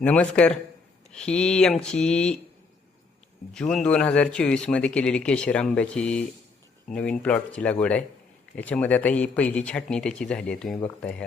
नमस्कार. ही आमची जून 2024मध्ये केलेली केशर आंब्याची नवीन प्लॉटची लागवड आहे. याच्यामध्ये आता ही पहिली छाटणी त्याची झाली आहे, तुम्ही बघताय. ह्या